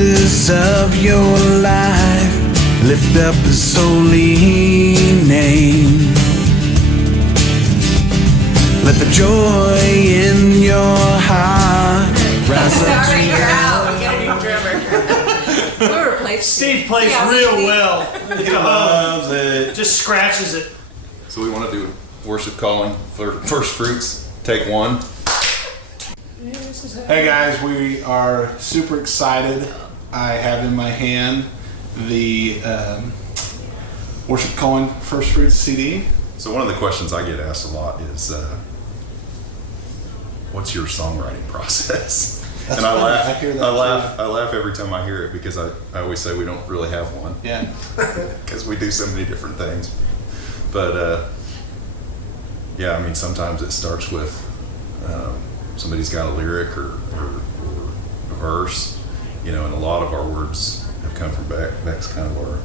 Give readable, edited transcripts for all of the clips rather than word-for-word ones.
pieces of your life. Lift up His holy name. Let the joy in your heart rise up to You're out. We got a new drummer. We'll replace Steve plays real well. He loves it. Just scratches it. So we want to do worship calling for Firstfruits, take one. Hey guys, we are super excited. I have in my hand the Worship Calling Firstfruits CD. So one of the questions I get asked a lot is, what's your songwriting process? That's and I funny. laugh. I hear that I laugh every time I hear it because I always say we don't really have one. Yeah. Because we do so many different things. But yeah, I mean, sometimes it starts with somebody's got a lyric or a verse, you know, and a lot of our words have come from Beck's kind of our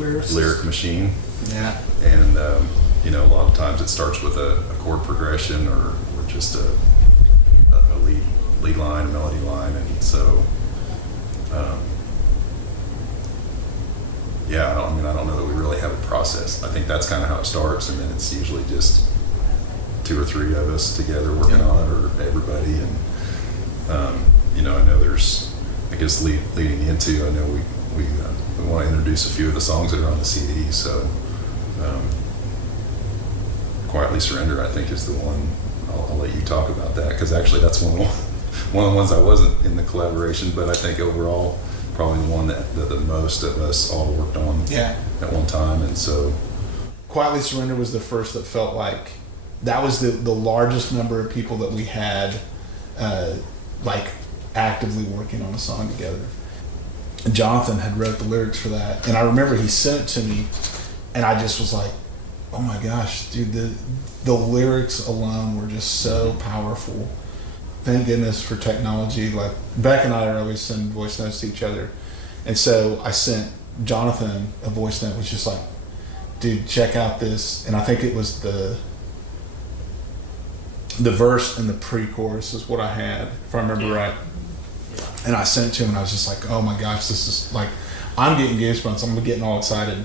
lyric machine. Yeah. And you know, a lot of times it starts with a chord progression or just a lead line, a melody line, and so yeah, I don't know that we really have a process. I think that's kind of how it starts, and then it's usually just 2 or 3 of us together working on it, or everybody. And you know, I know there's, I guess leading into, I know we want to introduce a few of the songs that are on the CD. So Quietly Surrender, I think, is the one. I'll let you talk about that, because actually that's one of the ones I wasn't in the collaboration, but I think overall probably the one that the most of us all worked on at one time. And so Quietly Surrender was the first that felt like that was the largest number of people that we had like actively working on a song together. And Jonathan had wrote the lyrics for that, and I remember he sent it to me, and I just was like, oh my gosh, dude, the lyrics alone were just so powerful. Thank goodness for technology. Like, Beck and I are always sending voice notes to each other, and so I sent Jonathan a voice note, was just like, dude, check out this. And I think it was the verse and the pre-chorus is what I had, if I remember right. And I sent it to him, and I was just like, oh my gosh, this is like, I'm getting goosebumps. I'm getting all excited.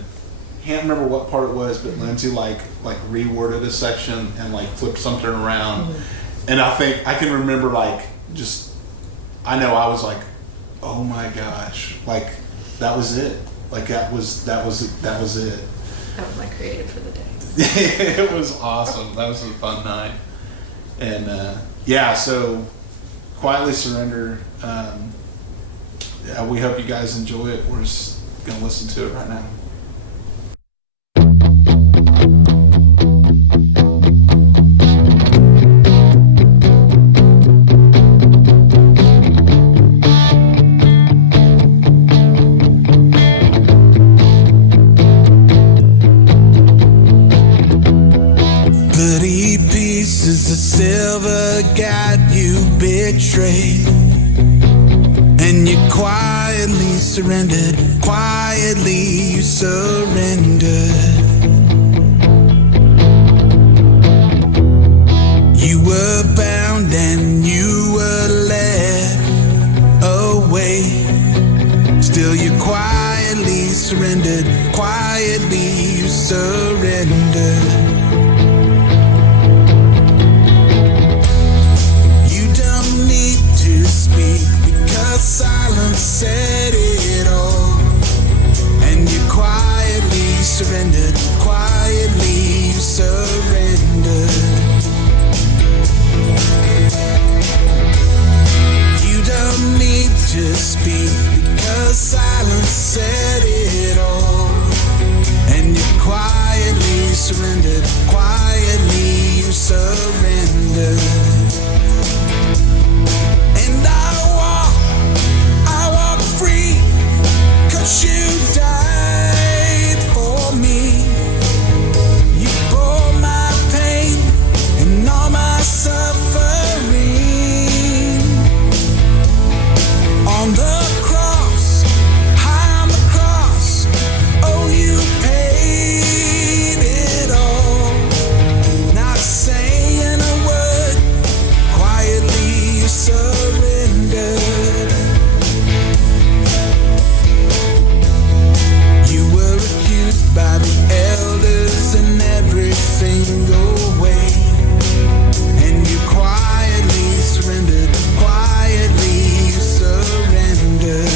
Can't remember what part it was, but Lindsay like reworded a section and like flipped something around. Mm-hmm. And I think I can remember like just, I know I was like, oh my gosh, like that was it. Like that was it. That was my creative for the day. It was awesome. That was a fun night. And yeah, so Quietly Surrender. Yeah, we hope you guys enjoy it. We're just gonna listen to it right now. Bloody pieces of silver got you betrayed, and you quietly surrendered. Quietly you surrendered. You were bound and you were led away. Still you quietly surrendered. Quietly you surrendered. Silence said it all, and you quietly surrendered. Quietly you surrendered. You don't need to speak, because silence said it all, and you quietly surrendered. Quietly you surrendered. And I walk free, 'cause you died for me. single way, and you quietly surrendered, quietly you surrendered.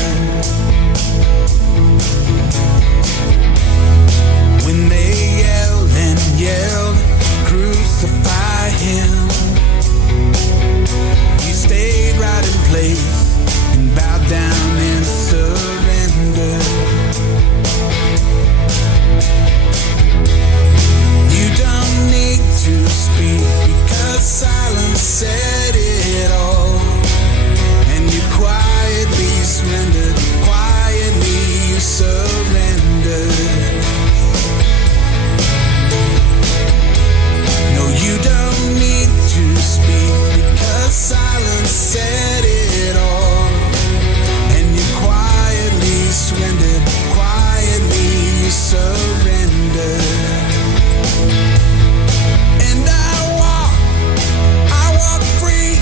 When they yelled and yelled, crucify him, you stayed right in place and bowed down in surrender. You don't need to speak because silence said it all, and you quietly surrendered, quietly you surrendered. No, you don't need to speak because silence said it all, and you quietly surrendered, quietly you surrendered. And I walk free,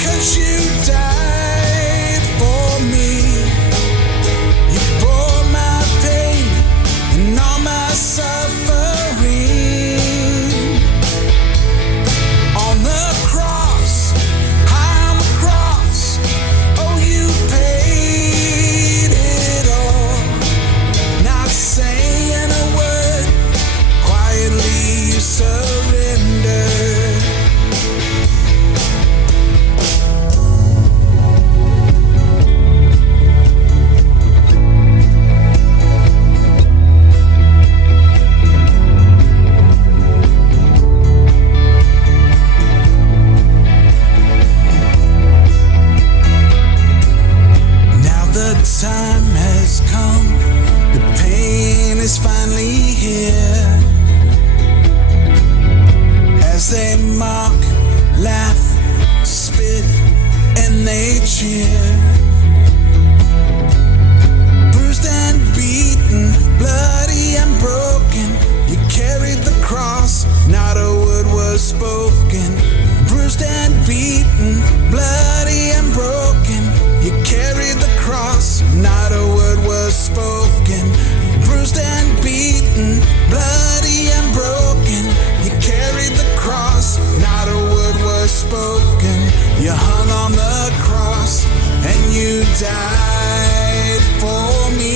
'cause you died for me. You bore my pain and all my suffering. On the cross, high on the cross, oh, you paid it all. Not saying a word, quietly you surrendered. Now the time has come, the pain is finally here. As they mock, laugh, spit, and they cheer. Bruised and beaten, bloody and broken, you carried the cross, not a word was spoken. Bruised and beaten, bloody and broken, you carried the cross, not a word was spoken. Bruised and beaten, bloody and broken, you carried the cross, not a word was spoken. You hung on the cross and you died for me.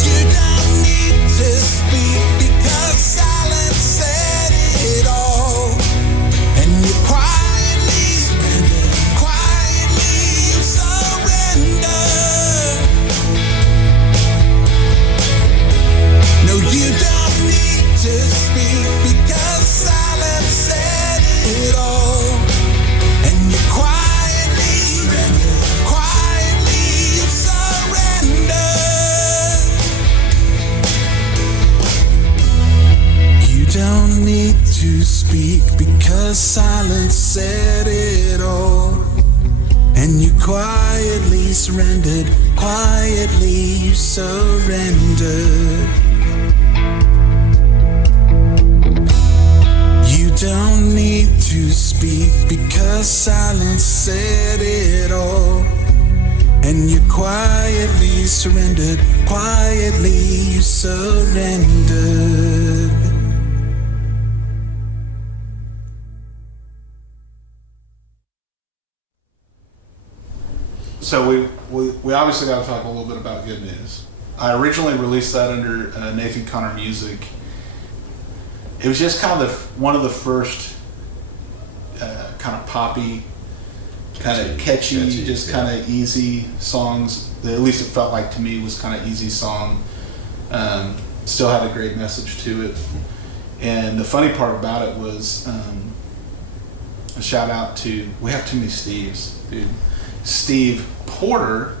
You don't need to speak because silence said it all, and you quietly you surrender. No, you don't need to speak because silence said it all, and you quietly you surrender. You don't need to speak because silence said it all, and you quietly surrendered, quietly you surrendered. You don't need to speak because silence said it all, and you quietly surrendered, quietly you surrendered. So we obviously got to talk a little bit about Good News. I originally released that under Nathan Connor Music. It was just kind of one of the first kind of poppy, kind of catchy, just kind of easy songs. At least it felt like to me was kind of easy song. Still had a great message to it. And the funny part about it was a shout out to, we have too many Steves, dude. Steve Porter,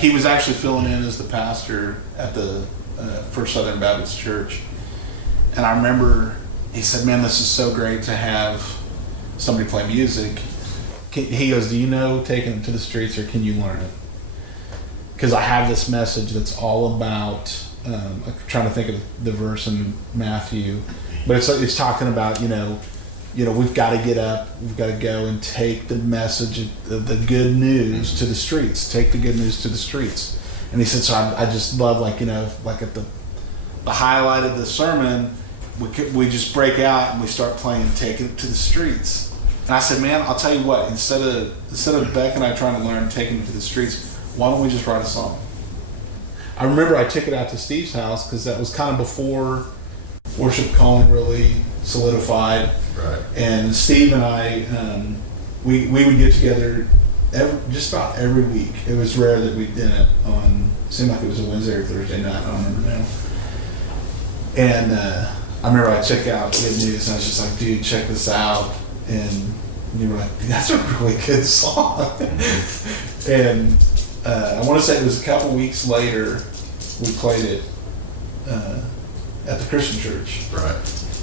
he was actually filling in as the pastor at the First Southern Baptist Church. And I remember he said, man, this is so great to have somebody play music. He goes, do you know Taking It to the Streets, or can you learn it? Because I have this message that's all about, I'm trying to think of the verse in Matthew, but it's talking about, you know, we've got to get up, we've got to go and take the message, the good news to the streets. Take the good news to the streets. And he said, so I just love, like, you know, like at the the highlight of the sermon, we just break out and we start playing Taking It to the Streets. And I said, man, I'll tell you what, instead of Beck and I trying to learn Taking It to the Streets, why don't we just write a song? I remember I took it out to Steve's house because that was kind of before worship calling really solidified. Right. And Steve and I, we would get together just about every week. It was rare that we did it seemed like it was a Wednesday or Thursday night, I don't remember now. And I remember I checked out Good News and I was just like, dude, check this out. And you were like, that's a really good song. And I want to say it was a couple weeks later we played it at the Christian church. Right.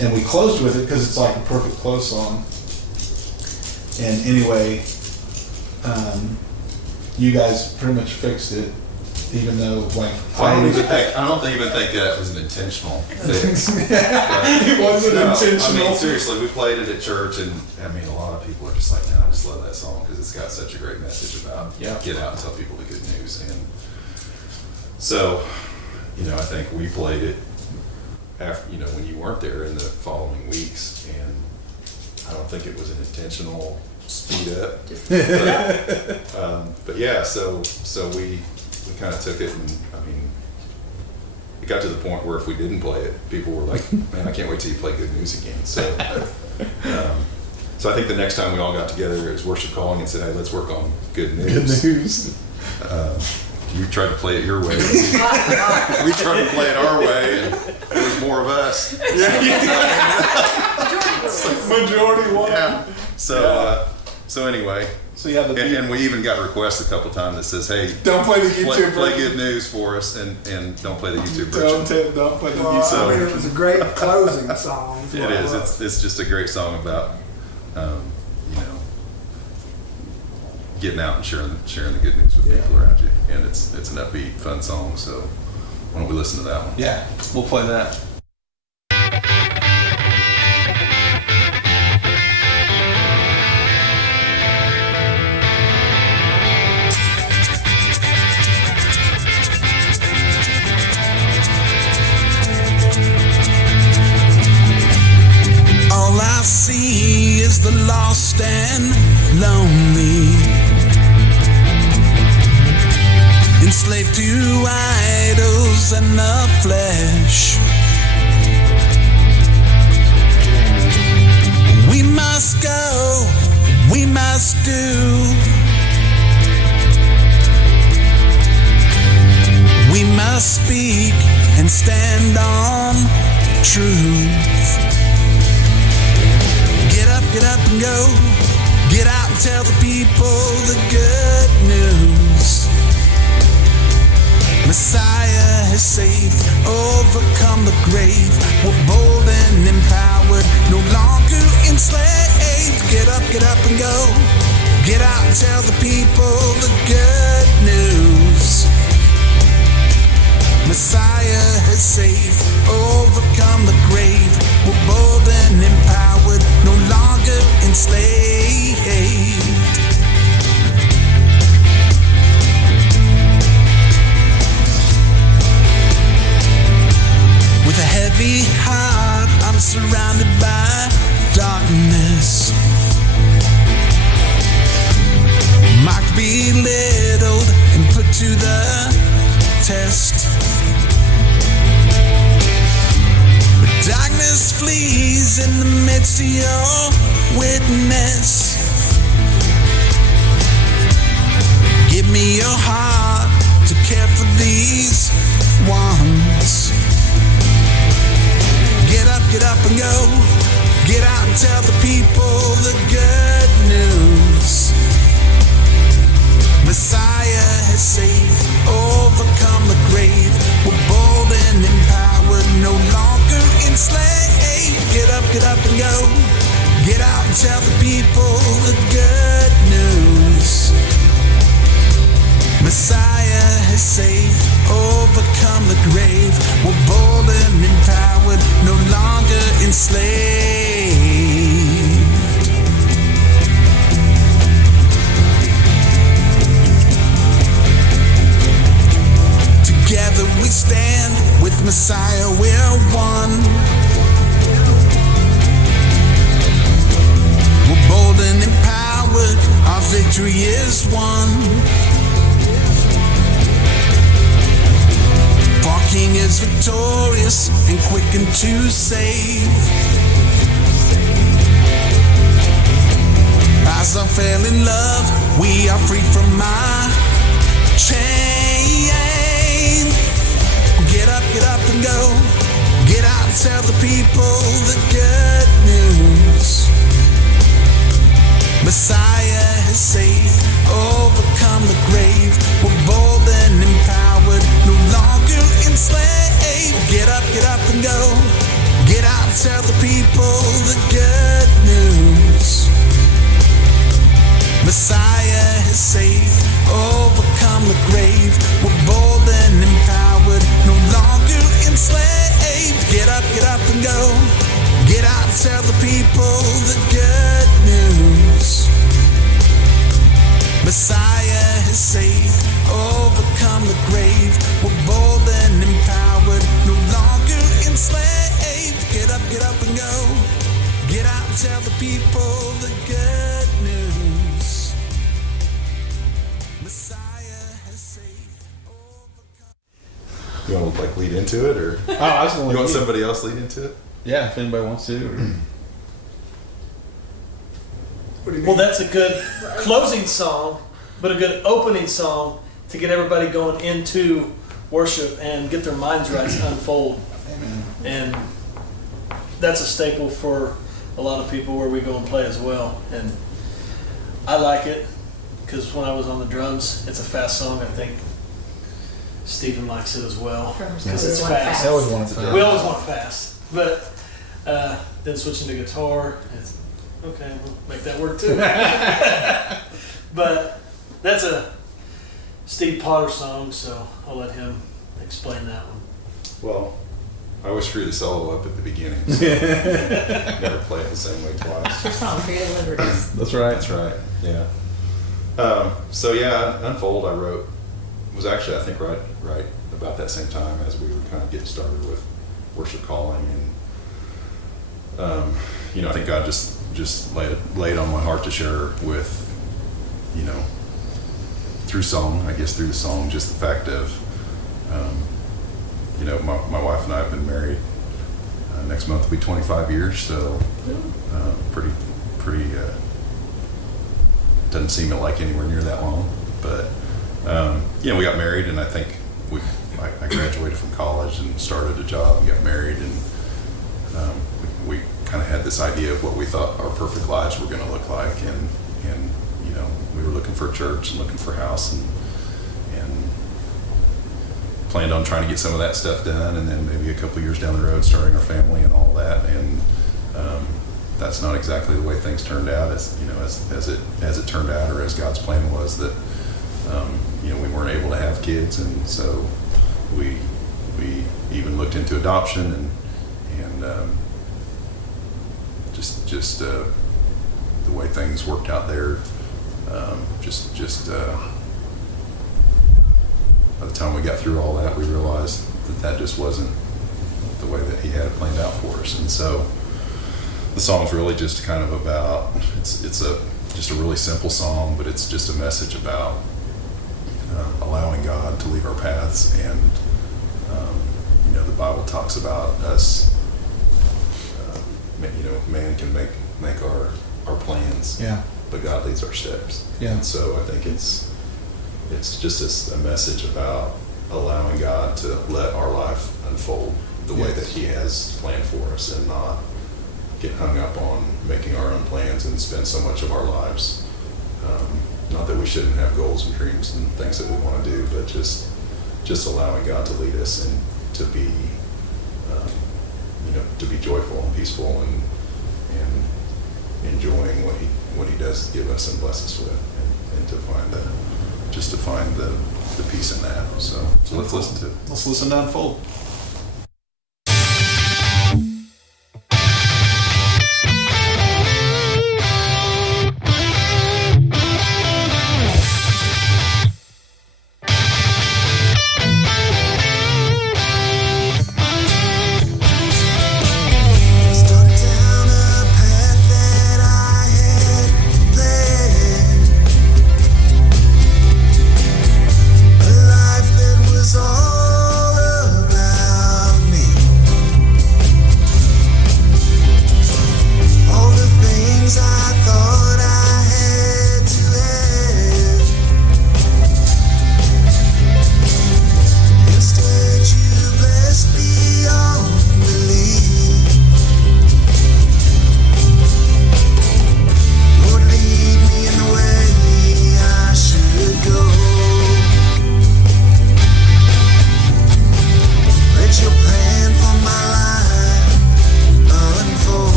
And we closed with it because it's like a perfect close song. And anyway, you guys pretty much fixed it, even though like I don't even think that was an intentional fix. it wasn't intentional. I mean, seriously, we played it at church, and I mean, a lot of people are just like, "Man, I just love that song because it's got such a great message about get out and tell people the good news." And so, I think we played it after, when you weren't there in the following weeks, and I don't think it was an intentional speed up. But yeah, so we kind of took it, and I mean, it got to the point where if we didn't play it, people were like, man, I can't wait till you play Good News again. So so I think the next time we all got together, it was worship calling and said, hey, let's work on Good News. Good News. You tried to play it your way. We tried to play it our way, and there was more of us. Majority won. Yeah. So anyway. So yeah, and we even got requests a couple times that says, "Hey, don't play the YouTube play version. Good News for us, and don't play the YouTube version." Don't play the YouTube I mean, version. it was a great closing song. It is. It's just a great song about, getting out and sharing the good news with people around you, and it's an upbeat, fun song. So why don't we listen to that one? Yeah, we'll play that. All I see is the lost and lonely, enslaved to idols and the flesh. We must go, we must do. We must speak and stand on truth. Get up and go. Get out and tell the people the good news. Messiah has saved, overcome the grave. We're bold and empowered, no longer enslaved. Get up and go. Get out and tell the people the good news. Messiah has saved, overcome the grave. We're bold and empowered, no longer enslaved. With a heavy heart, I'm surrounded by darkness, mocked, belittled, and put to the test. Darkness flees in the midst of your witness. Give me your heart to care for these ones. Get up and go. Get out and tell the people the good news. Messiah has saved, overcome the grave. We're bold and empowered, no longer enslaved. Get up and go. Get out and tell the people the good news. Messiah has saved, overcome the grave. We're bold and empowered, no longer enslaved. Together we stand with Messiah, we're one. We're bold and empowered, our victory is won. For our King is victorious and quickened to save. As I fell in love, we are free from my chain. Get up and go. Get out and tell the people the good news. Messiah has saved, overcome the grave. We're bold and empowered, no longer enslaved. Get up and go. Get out and tell the people the good news. Messiah has saved, overcome the grave. We're bold and empowered, no longer enslaved. Get up and go. Get out and tell the people the good news. Messiah has saved, overcome the grave. We're bold and empowered, no longer enslaved. Get up and go. Get out and tell the people the good news. Messiah has saved, overcome. You want to like lead into it, or Oh, I was going you want somebody else lead into it? Yeah, if anybody wants to. What do you Well, mean? that's a good closing song, but a good opening song to get everybody going into worship and get their minds right to unfold. Amen. And that's a staple for a lot of people where we go and play as well. And I like it because when I was on the drums, it's a fast song. I think Stephen likes it as well Drummers because always it's want fast. I always want to. We always want fast, but then switching to guitar, it's okay. We'll make that work too. But that's a Steve Potter song, so I'll let him explain that one. Well, I always screw the solo up at the beginning, so never play it the same way twice. Your song, Creative Liberties. That's right. That's right. Yeah. So yeah, Unfold I wrote was actually I think right about that same time as we were kind of getting started with Worship Calling, and I think God just laid on my heart to share with, through song, I guess through the song, just the fact of, my wife and I have been married. Next month will be 25 years, so pretty. Doesn't seem like anywhere near that long, but we got married, and I think I graduated from college and started a job and got married, and we kind of had this idea of what we thought our perfect lives were going to look like, and we were looking for a church and looking for a house, and planned on trying to get some of that stuff done, and then maybe a couple years down the road starting our family and all that, and that's not exactly the way things turned out as it turned out, or as God's plan was, that we weren't able to have kids, and so we even looked into adoption, and just the way things worked out there, by the time we got through all that, we realized that just wasn't the way that He had it planned out for us. And so the song's really just kind of about, it's just a really simple song, but it's just a message about allowing God to lead our paths. And the Bible talks about us, man can make our plans, Yeah. but God leads our steps. Yeah. And so I think it's just a message about allowing God to let our life unfold the way that He has planned for us, and not get hung up on making our own plans and spend so much of our lives. Not that we shouldn't have goals and dreams and things that we want to do, but just allowing God to lead us, and to be joyful and peaceful, and enjoying what He does give us and bless us with, and to find the peace in that. So let's listen to it. Let's listen to Unfold.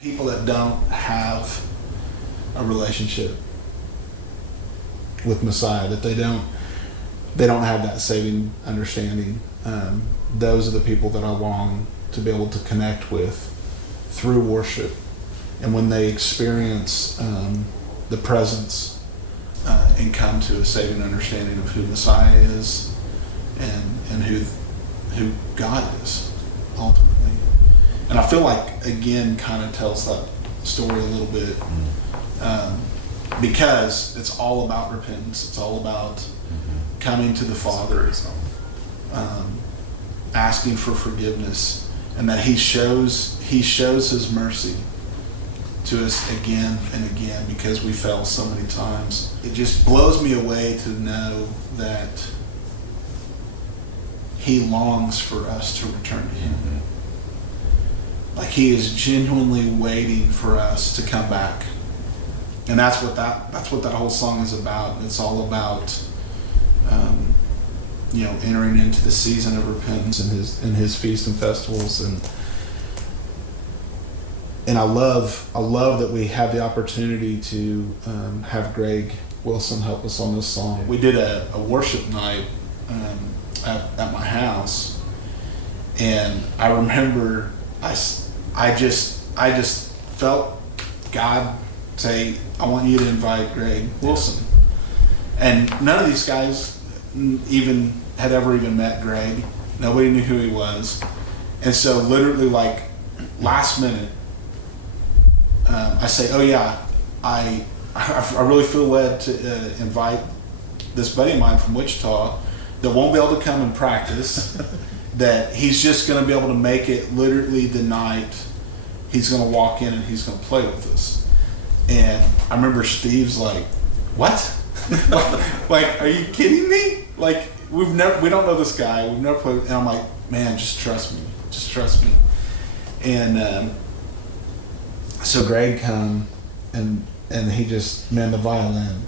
People that don't have a relationship with Messiah, that they don't have that saving understanding. Those are the people that I long to be able to connect with through worship. And when they experience the presence and come to a saving understanding of who Messiah is and who God is, ultimately. And I feel like, again, kind of tells that story a little bit because it's all about repentance. It's all about coming to the Father, asking for forgiveness, and that He shows His mercy to us again and again because we fell so many times. It just blows me away to know that He longs for us to return to Him. Like He is genuinely waiting for us to come back. And that's what that whole song is about. It's all about entering into the season of repentance and his feasts and festivals, and I love that we have the opportunity to have Greg Wilson help us on this song. We did a worship night at my house, and I remember I just felt God say, I want you to invite Greg Wilson. And none of these guys had ever met Greg. Nobody knew who he was. And so literally like last minute, I say, oh yeah, I really feel led to invite this buddy of mine from Wichita that won't be able to come and practice, that he's just going to be able to make it literally the night he's going to walk in and he's going to play with us. And I remember Steve's like, what? like, are you kidding me? Like, we don't know this guy. We've never played. And I'm like, man, just trust me. And so Greg come and he just, man, the violin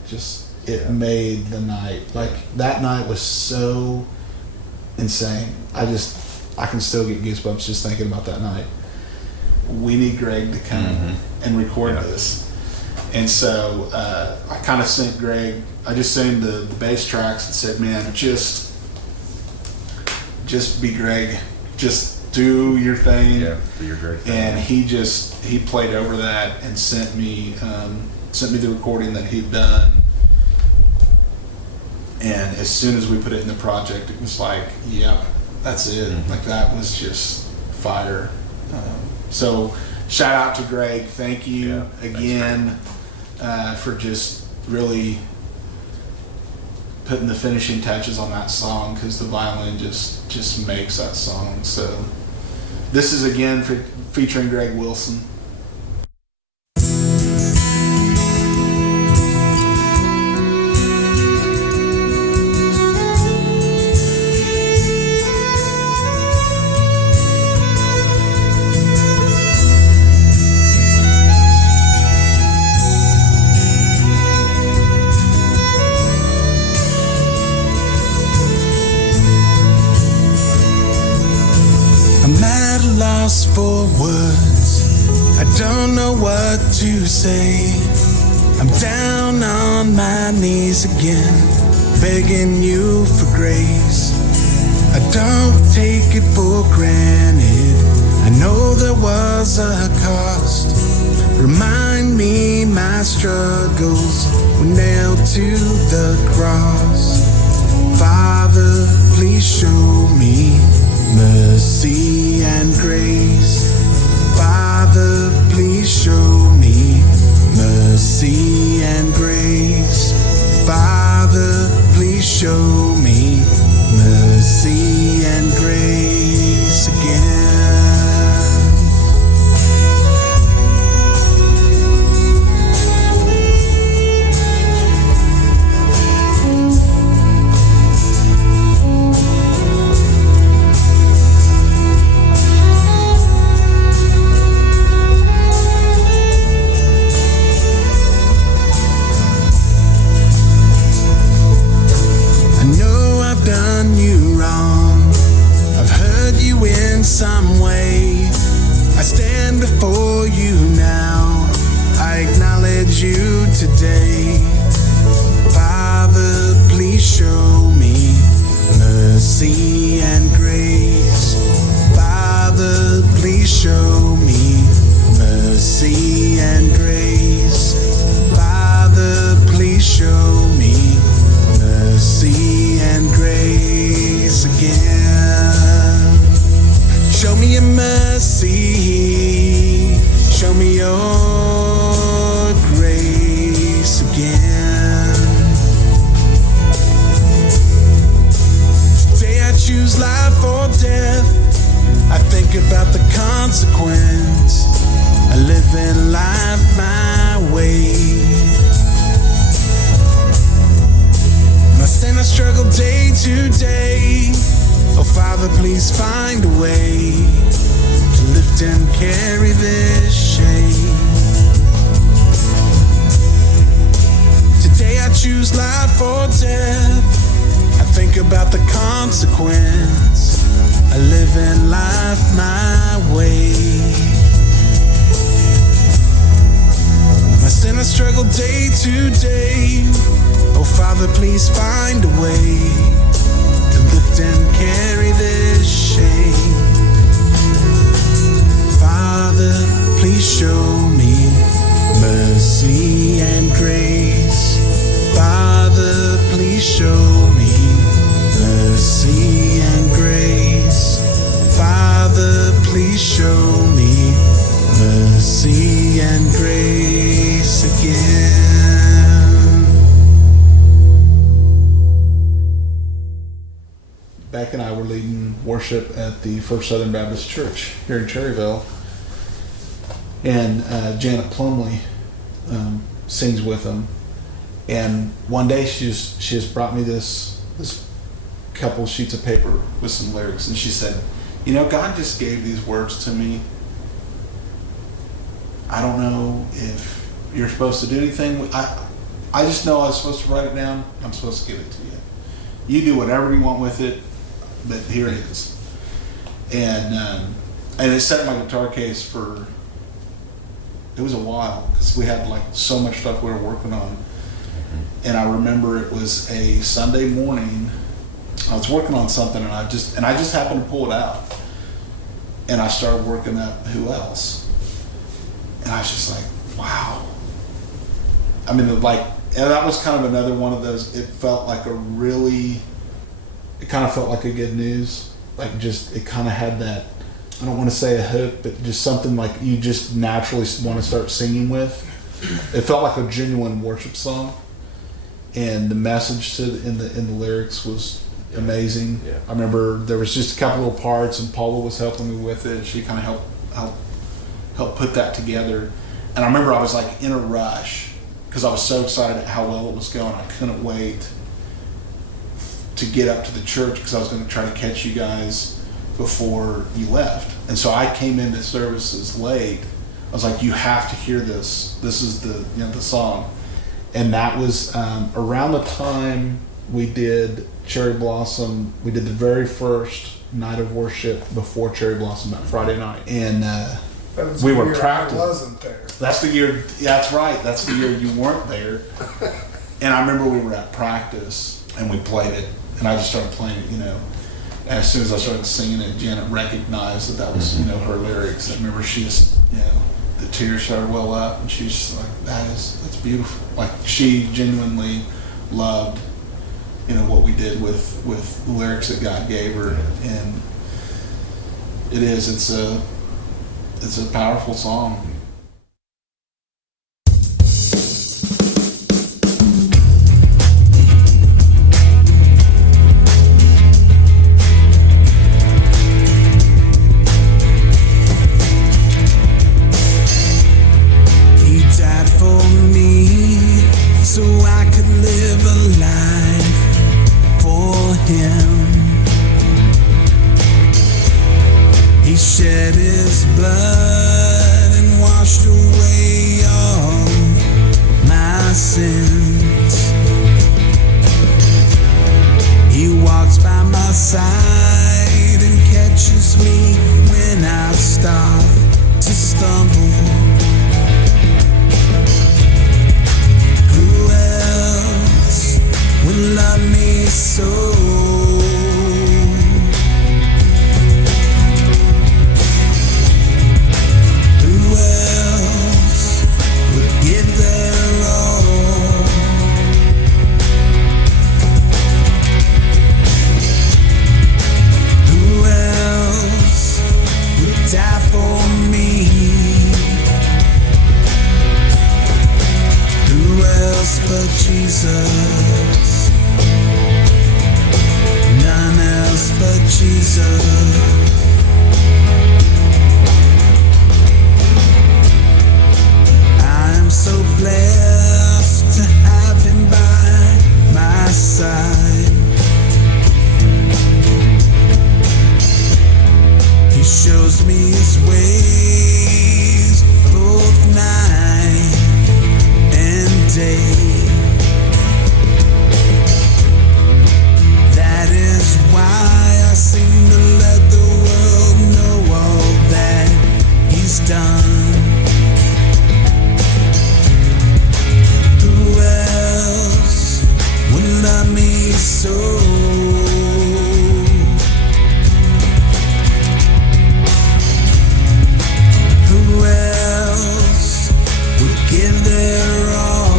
it made the night. Like that night was so insane. I can still get goosebumps just thinking about that night. We need Greg to come and record this. And so I kind of sent Greg, I just sent him the bass tracks and said, man, just be Greg. Just do your thing. Yeah, do your Greg thing. And he played over that and sent me the recording that he'd done. And as soon as we put it in the project, it was like, yep, that's it. Like that was just fire. So shout out to Greg. Thank you again. For just really putting the finishing touches on that song, because the violin just makes that song. So this is again featuring Greg Wilson. For words, I don't know what to say. I'm down on my knees again, begging you for grace. I don't take it for granted. I know there was a cost. Remind me my struggles were nailed to the cross. Father, please show me mercy and grace. Father, please show me mercy and grace. Father, please show me mercy and grace again. Some way I stand before you now. you today. Father, please show me mercy and grace. Father, please show me mercy and grace. Father, please show me mercy and grace again. Show me your mercy. Show me your grace again. Today I choose life or death. I think about the consequence. I live in life my way. My sin I struggle day to day. Oh Father, please find a way to lift and carry this shame. Today I choose life or death. I think about the consequence. I live in life my way. My sin I struggle day to day. Oh Father, please find a way to lift and carry this shame. Father, please show me mercy and grace. Father, please show me mercy and grace. Father, please show me mercy and grace again. Beck and I were leading worship at the First Southern Baptist Church here in Cherryville, and Janet Plumley sings with them. And one day she just brought me this couple sheets of paper with some lyrics, and she said, "You know, God just gave these words to me. I don't know if you're supposed to do anything. I just know I was supposed to write it down. I'm supposed to give it to you. You do whatever you want with it, but here it is." And it sat in my guitar case for, it was a while, because we had like so much stuff we were working on. And I remember it was a Sunday morning. I was working on something, and I just happened to pull it out, and I started working up Who Else, and I was just like, wow. I mean, and that was kind of another one of those. It felt like it kind of felt like a good news. Like, just, it kind of had that, I don't want to say a hook, but just something like you just naturally want to start singing with. It felt like a genuine worship song, and the message in the lyrics was amazing. Yeah. I remember there was just a couple little parts, and Paula was helping me with it. She kind of helped put that together. And I remember I was like in a rush because I was so excited at how well it was going. I couldn't wait to get up to the church because I was going to try to catch you guys before you left. And so I came into services late. I was like, you have to hear this. This is the song. And that was around the time we did Cherry Blossom. We did the very first night of worship before Cherry Blossom, that Friday night. And we were practicing. I wasn't there. That's the year. That's right. That's the year you weren't there. And I remember we were at practice and we played it, and I just started playing it. And as soon as I started singing it, Janet recognized that was her lyrics. I remember she just the tears started to well up, and she's just like, that's beautiful. Like, she genuinely loved what we did with the lyrics that God gave her. And it's a powerful song. He died for me so I could live a life for him. He shed his blood and washed away all my sins. He walks by my side and catches me when I start to stumble. Jesus. None else but Jesus. I'm so blessed to have him by my side. He shows me his ways both night and day. That is why I sing to let the world know all that he's done. Who else would love me so? Who else would give their all?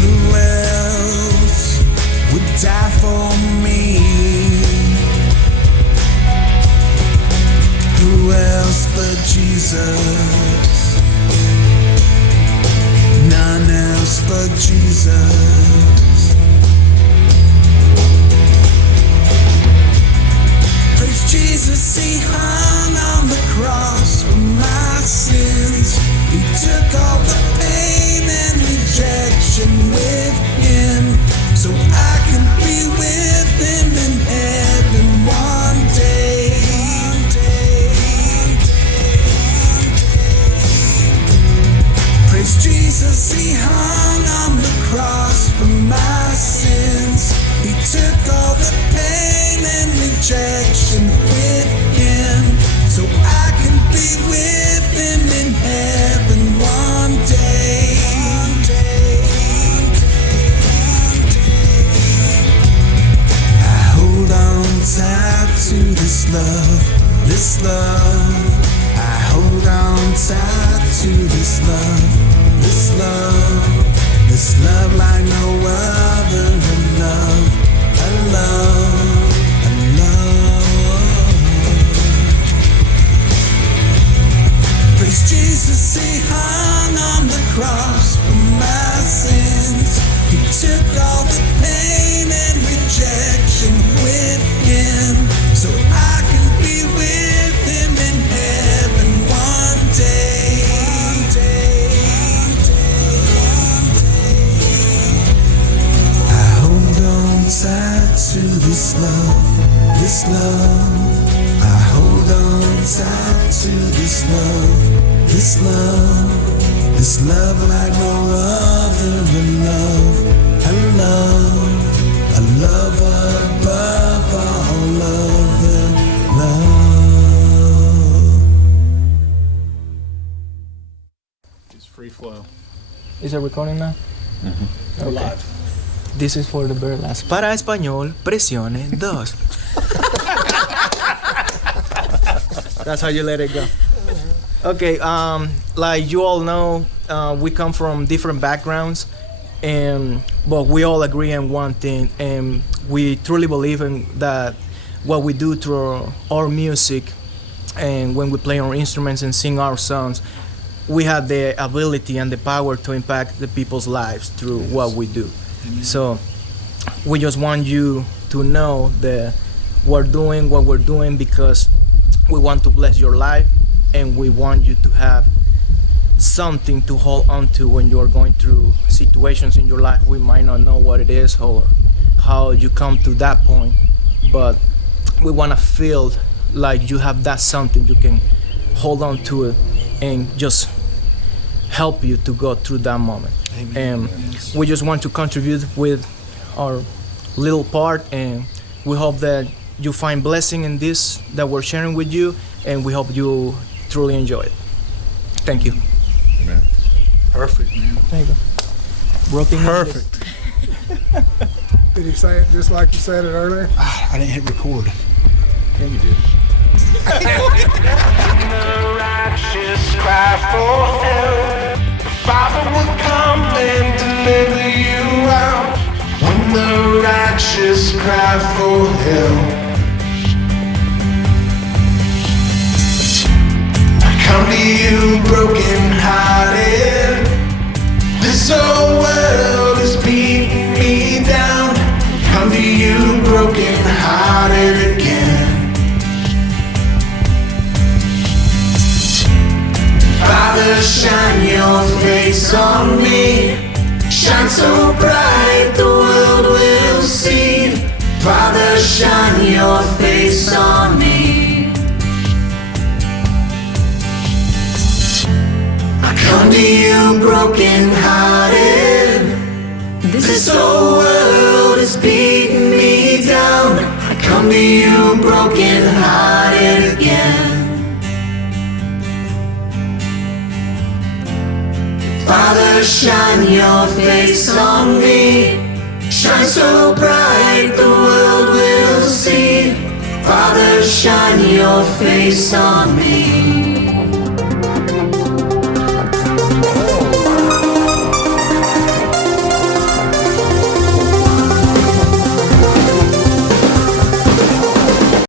Who else would die for me? Who else but Jesus? None else but Jesus. Praise Jesus, he hung on the cross for my sins. He took all the pain and rejection with him, so I can be with him in heaven one day. Praise Jesus, he hung on the cross for my sins. He took all the pain and rejection with him, so I can be with him in heaven one day. I hold on tight to this love, this love. I hold on tight to this love, this love, this love like no other. A love, a love, a love. Praise Jesus, he hung on the cross for my sins. He took all the pain and rejection with him, so I can be with him in heaven one day. I hold on tight to this love, this love. I hold on tight to this love, this love, this love like no other. A love, a love above all other love. It's free flow. Is it recording now? We're live. This is for the very last. Para español, presione 2. That's how you let it go. Okay, like you all know, we come from different backgrounds, but we all agree on one thing, and we truly believe in that what we do through our music, and when we play our instruments and sing our songs, we have the ability and the power to impact the people's lives through what we do. So we just want you to know that we're doing what we're doing because we want to bless your life, and we want you to have something to hold on to when you're going through situations in your life. We might not know what it is or how you come to that point, but we want to feel like you have that something you can hold on to it and just help you to go through that moment. And we just want to contribute with our little part, and we hope that you find blessing in this that we're sharing with you, and we hope you truly enjoy it. Thank you. Amen. Perfect, man. There you go. Broken Perfect. Did he say it just like you said it earlier? I didn't hit record. Yeah, you did. The righteous cry for help. The Father will come and deliver you out. When the righteous cry for help, I come to you broken hearted. This whole world is beating me down. Come to you broken hearted again. Father, shine your face on me. Shine so bright the world will see. Father, shine your face on me. I come to you broken hearted. This whole world is beating me down. I come to you broken hearted again. Father, shine your face on me. Shine so bright the world will see. Father, shine your face on me.